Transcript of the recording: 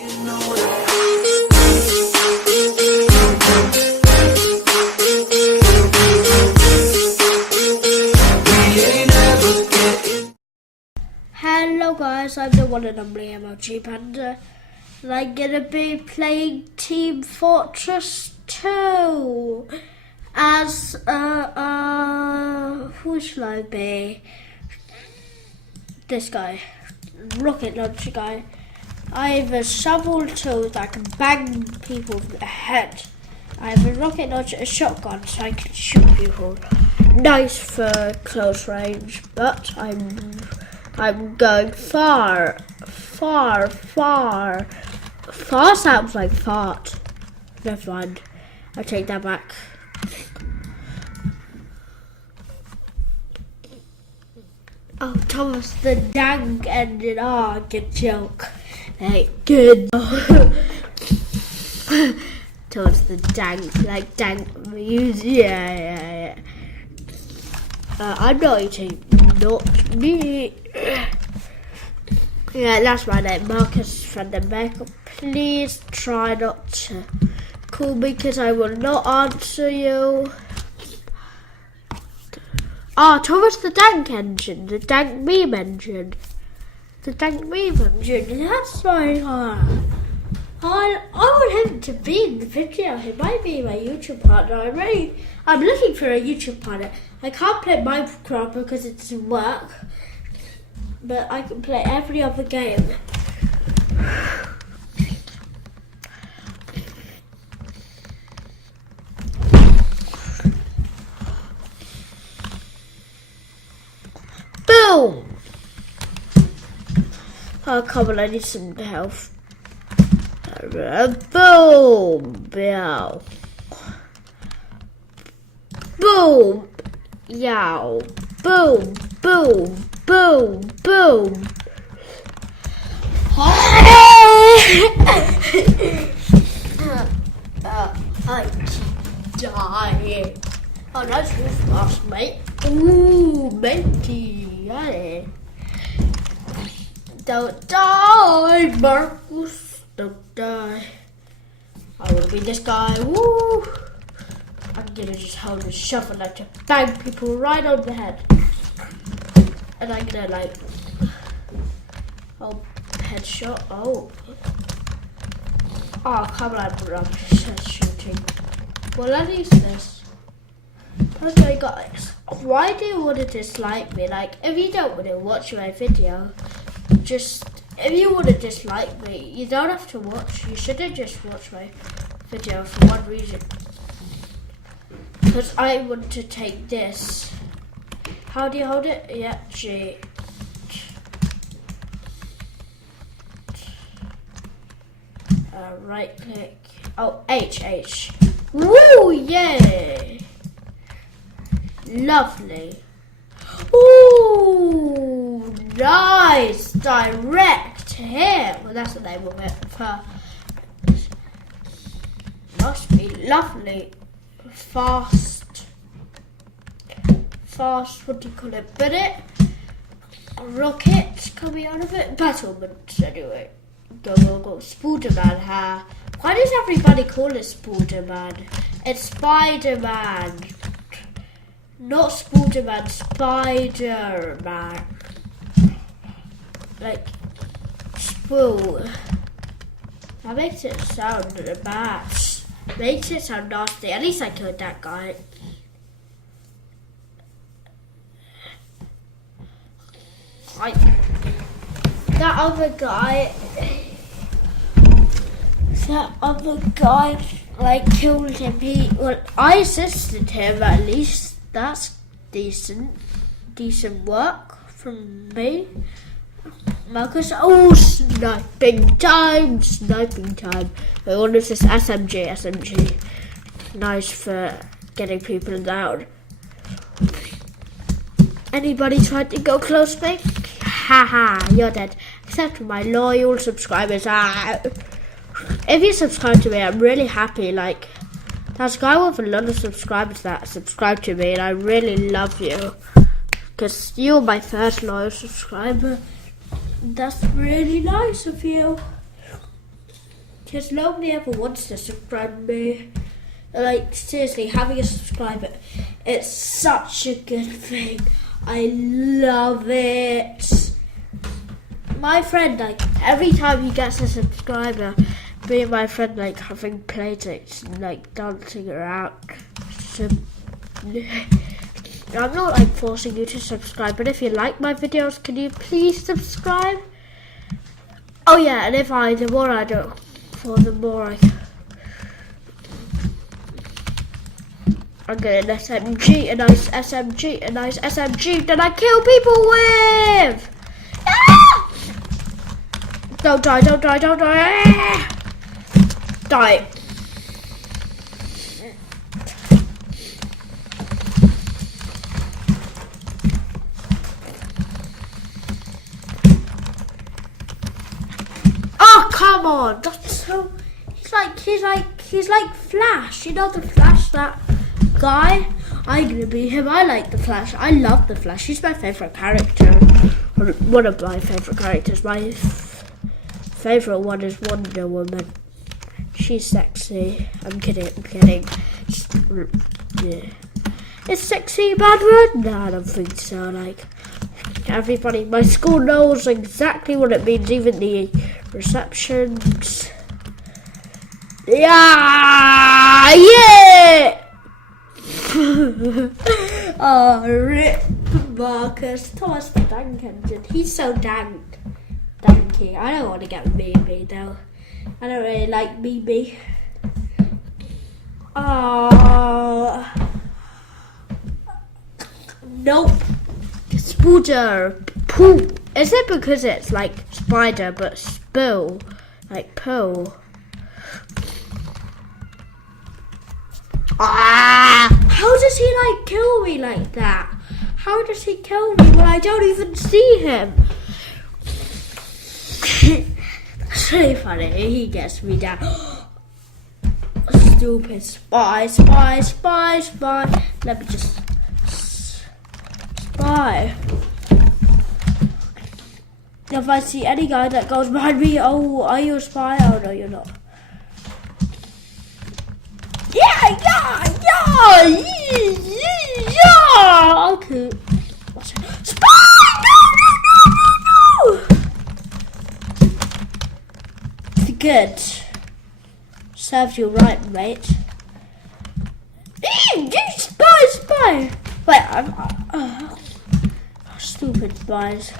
Hello guys, I'm the one and only MLG Panda, and I'm gonna be playing Team Fortress 2 as who shall I be? This guy, rocket launcher guy. I have a shovel tool that can bang people in the head. I have a rocket launcher, a shotgun, so I can shoot people. Nice for close range, but I'm going far. Far sounds like fart. Never mind. I take that back. Oh, Thomas, the Dank Engine. Oh, good joke. Hey, good. Thomas, the Dank, like Dank music. Yeah. I'm not eating. Not me. Yeah, that's my name, Marcus from the Maker. Please try not to call me because I will not answer you. Thomas the Dank Engine, the Dank Meme Engine. The Dank Meme Engine, that's my I want him to be in the video. He might be my YouTube partner. I'm looking for a YouTube partner. I can't play Minecraft because it doesn't work, but I can play every other game. Boom! Oh, come on, I need some health. Boom! Yow. Boom! Yow. Boom! Boom! Boom! Boom! I keep dying. Oh, that's real fast, mate. Ooh, matey. Yeah. Don't die, Marcus. Don't die. I will be this guy. Woo! I'm gonna just hold a shovel like to bang people right on the head. And I'm gonna like, headshot. Oh, come on, I'm shooting. Well, at least this. Okay, guys, why do you want to dislike me? Like, if you don't want to watch my video, if you want to dislike me, you don't have to watch. You shouldn't just watch my video for one reason. Because I want to take this. How do you hold it? Yeah, G. Right click. Oh, H. Woo, yay! Lovely. Ooh, nice. Direct hit. Well, that's the name of it. Must be lovely. Fast, what do you call it? Bullet, rockets coming out of it, battlements anyway. Go, Spider-Man, ha. Why does everybody call it Spider-Man? It's Spider-Man. Not Spider-Man, Spider-Man. Like, spool. That makes it sound bad. Makes it sound nasty. At least I killed that guy. That other guy, like, killed him. I assisted him at least. That's decent work from me. Marcus, oh, sniping time. I wonder if this SMG. Nice for getting people down. Anybody tried to go close to me? Haha, you're dead. Except for my loyal subscribers. If you subscribe to me, I'm really happy. Like, there's a guy with a lot of subscribers that subscribe to me, and I really love you. Because you're my first loyal subscriber. That's really nice of you. because nobody ever wants to subscribe to me. Like, seriously, having a subscriber, it's such a good thing. I love it. My friend, like, every time he gets a subscriber, me and my friend, like, having playdates and, like, dancing around. So, I'm not, like, forcing you to subscribe, but if you like my videos, can you please subscribe? Oh, yeah, and the more I do, the more I'm getting an SMG, a nice SMG, a nice SMG that I kill people with! Ah! Don't die, don't die, don't die! Ah! Die. Oh, come on! That's so... He's like Flash. You know the Flash, that guy? I'm gonna be him. I like the Flash. I love the Flash. He's my favourite character. One of my favourite characters. My favourite one is Wonder Woman. She's sexy. I'm kidding. Yeah. Is sexy a bad word? No, I don't think so. Like, everybody in my school knows exactly what it means, even the receptions. Yeah! Oh, rip Marcus. Thomas the Dank Engine. He's so danky. I don't want to get BB though. I don't really like BB. Nope. Spooder. Poo. Is it because it's like spider but spill? Like poo? How does he like kill me like that? How does he kill me when I don't even see him? It's really funny. He gets me down. Stupid spy. Let me just spy. If I see any guy that goes behind me, oh, are you a spy? Oh no, you're not. Yeah! Okay. Spy! No! Good. Serves you right, mate. Spy! Wait, I'm... stupid spies.